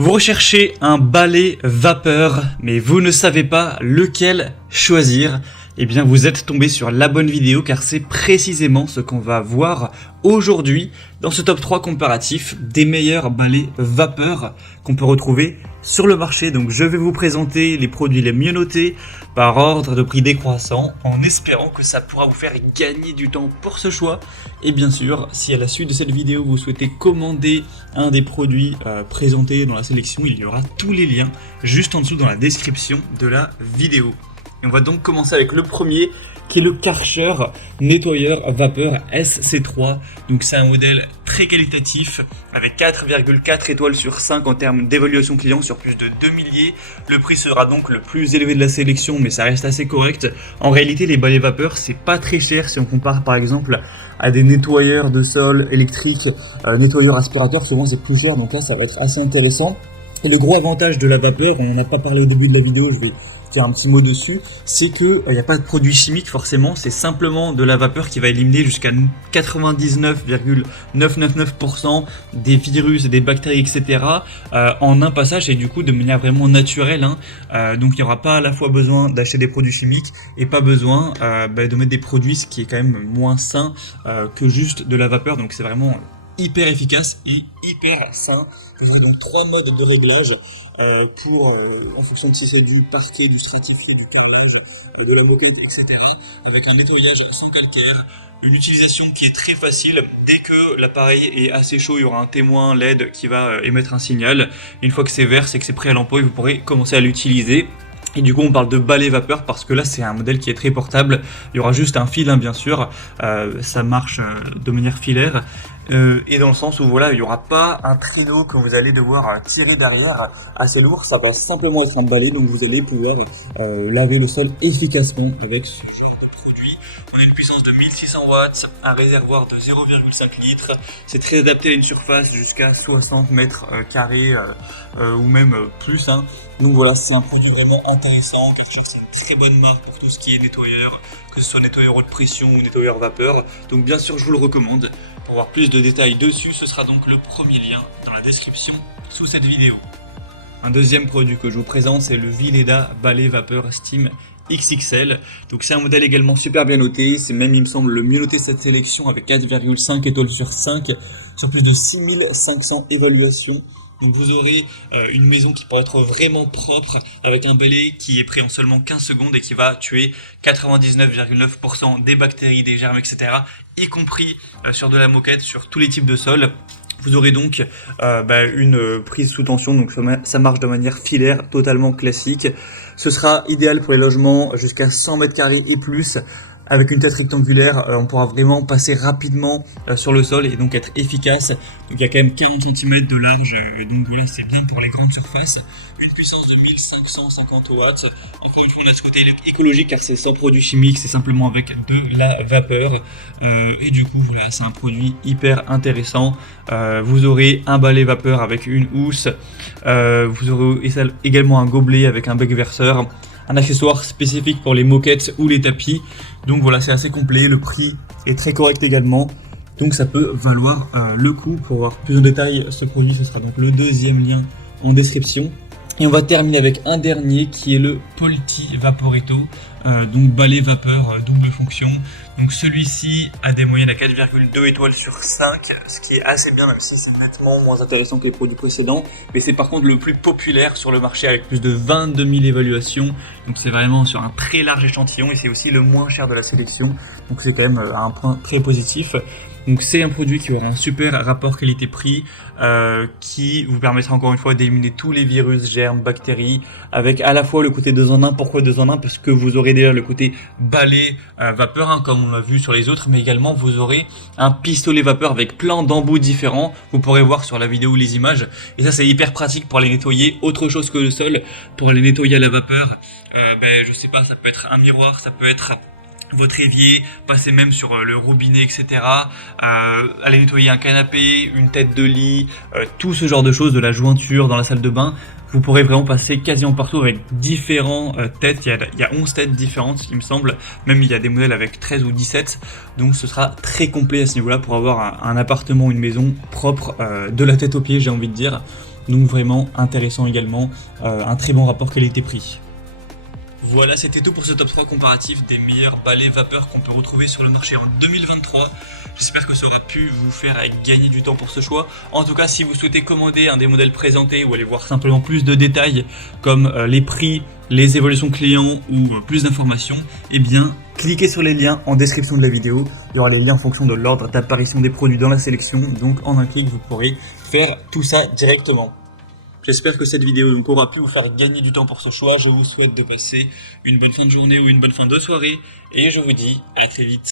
Vous recherchez un balai vapeur, mais vous ne savez pas lequel choisir. Eh bien, vous êtes tombé sur la bonne vidéo car c'est précisément ce qu'on va voir aujourd'hui dans ce top 3 comparatif des meilleurs balais vapeur qu'on peut retrouver sur le marché. Donc, je vais vous présenter les produits les mieux notés par ordre de prix décroissant en espérant que ça pourra vous faire gagner du temps pour ce choix. Et bien sûr, si à la suite de cette vidéo, vous souhaitez commander un des produits présentés dans la sélection, il y aura tous les liens juste en dessous dans la description de la vidéo. Et on va donc commencer avec le premier qui est le Karcher nettoyeur vapeur SC3. Donc c'est un modèle très qualitatif avec 4,4 étoiles sur 5 en termes d'évaluation client sur plus de 2 milliers. Le prix sera donc le plus élevé de la sélection, mais ça reste assez correct. En réalité, les balais vapeur, c'est pas très cher si on compare par exemple à des nettoyeurs de sol électriques, nettoyeurs aspirateurs, souvent c'est plus cher, donc là ça va être assez intéressant. Et le gros avantage de la vapeur, on n'en a pas parlé au début de la vidéo, je vais dire un petit mot dessus, c'est qu'il n'y a pas de produits chimiques forcément, c'est simplement de la vapeur qui va éliminer jusqu'à 99,999% des virus et des bactéries, etc. En un passage et du coup de manière vraiment naturelle. Donc il n'y aura pas à la fois besoin d'acheter des produits chimiques et pas besoin de mettre des produits, ce qui est quand même moins sain que juste de la vapeur. Donc c'est vraiment hyper efficace et hyper sain. Vous aurez donc 3 modes de réglage en fonction de si c'est du parquet, du stratifié, du carrelage, de la moquette, etc. Avec un nettoyage sans calcaire, une utilisation qui est très facile. Dès que l'appareil est assez chaud, il y aura un témoin LED qui va émettre un signal. Une fois que c'est vert, c'est que c'est prêt à l'emploi et vous pourrez commencer à l'utiliser. Et du coup on parle de balai vapeur parce que là c'est un modèle qui est très portable. Il y aura juste un fil bien sûr, ça marche de manière filaire. Et dans le sens où voilà, il n'y aura pas un traîneau que vous allez devoir tirer derrière assez lourd, ça va simplement être un balai, donc vous allez pouvoir laver le sol efficacement avec ce genre de produit. On a une puissance de 1600 watts, un réservoir de 0,5 litres, c'est très adapté à une surface jusqu'à 60 mètres carrés ou même plus. Donc voilà, c'est un produit vraiment intéressant. Karcher, c'est une très bonne marque pour tout ce qui est nettoyeur, que ce soit nettoyeur haute pression ou nettoyeur vapeur. Donc bien sûr, je vous le recommande. Pour voir plus de détails dessus, ce sera donc le premier lien dans la description sous cette vidéo. Un deuxième produit que je vous présente, c'est le Vileda balai vapeur Steam XXL. Donc c'est un modèle également super bien noté, c'est même il me semble le mieux noté de cette sélection avec 4,5 étoiles sur 5 sur plus de 6500 évaluations. Donc vous aurez une maison qui pourra être vraiment propre avec un balai qui est prêt en seulement 15 secondes et qui va tuer 99,9% des bactéries, des germes, etc. y compris sur de la moquette, sur tous les types de sols. Vous aurez donc une prise sous tension, donc ça marche de manière filaire, totalement classique. Ce sera idéal pour les logements jusqu'à 100 mètres carrés et plus. Avec une tête rectangulaire, on pourra vraiment passer rapidement sur le sol et donc être efficace. Donc il y a quand même 40 cm de large, donc voilà, c'est bien pour les grandes surfaces. Une puissance de 1550 watts. Encore une fois, on a ce côté écologique car c'est sans produits chimiques, c'est simplement avec de la vapeur. Et du coup, voilà, c'est un produit hyper intéressant. Vous aurez un balai vapeur avec une housse. Vous aurez également un gobelet avec un bec verseur. Un accessoire spécifique pour les moquettes ou les tapis. Donc voilà, c'est assez complet, le prix est très correct également. Donc ça peut valoir le coup. Pour voir plus en détail ce produit, ce sera donc le deuxième lien en description. Et on va terminer avec un dernier qui est le Polti Vaporetto, donc balai vapeur double fonction. Donc celui-ci a des moyennes à 4,2 étoiles sur 5, ce qui est assez bien, même si c'est nettement moins intéressant que les produits précédents. Mais c'est par contre le plus populaire sur le marché avec plus de 22 000 évaluations. Donc c'est vraiment sur un très large échantillon et c'est aussi le moins cher de la sélection. Donc c'est quand même un point très positif. Donc c'est un produit qui aura un super rapport qualité-prix qui vous permettra encore une fois d'éliminer tous les virus, germes, bactéries avec à la fois le côté 2 en 1. Pourquoi 2 en 1? Parce que vous aurez déjà le côté balai vapeur comme on l'a vu sur les autres, mais également vous aurez un pistolet vapeur avec plein d'embouts différents. Vous pourrez voir sur la vidéo les images et ça c'est hyper pratique pour les nettoyer autre chose que le sol, pour les nettoyer à la vapeur. Je sais pas, ça peut être un miroir, ça peut être votre évier, passer même sur le robinet, etc. Aller nettoyer un canapé, une tête de lit, tout ce genre de choses, de la jointure dans la salle de bain. Vous pourrez vraiment passer quasiment partout avec différents têtes. Il y a 11 têtes différentes, il me semble. Même il y a des modèles avec 13 ou 17. Donc ce sera très complet à ce niveau-là pour avoir un appartement, une maison propre de la tête aux pieds, j'ai envie de dire. Donc vraiment intéressant également, un très bon rapport qualité-prix. Voilà, c'était tout pour ce top 3 comparatif des meilleurs balais vapeur qu'on peut retrouver sur le marché en 2023. J'espère que ça aura pu vous faire gagner du temps pour ce choix. En tout cas, si vous souhaitez commander un des modèles présentés ou aller voir simplement plus de détails comme les prix, les évolutions clients ou plus d'informations, eh bien, cliquez sur les liens en description de la vidéo. Il y aura les liens en fonction de l'ordre d'apparition des produits dans la sélection. Donc, en un clic, vous pourrez faire tout ça directement. J'espère que cette vidéo donc aura pu vous faire gagner du temps pour ce choix. Je vous souhaite de passer une bonne fin de journée ou une bonne fin de soirée. Et je vous dis à très vite.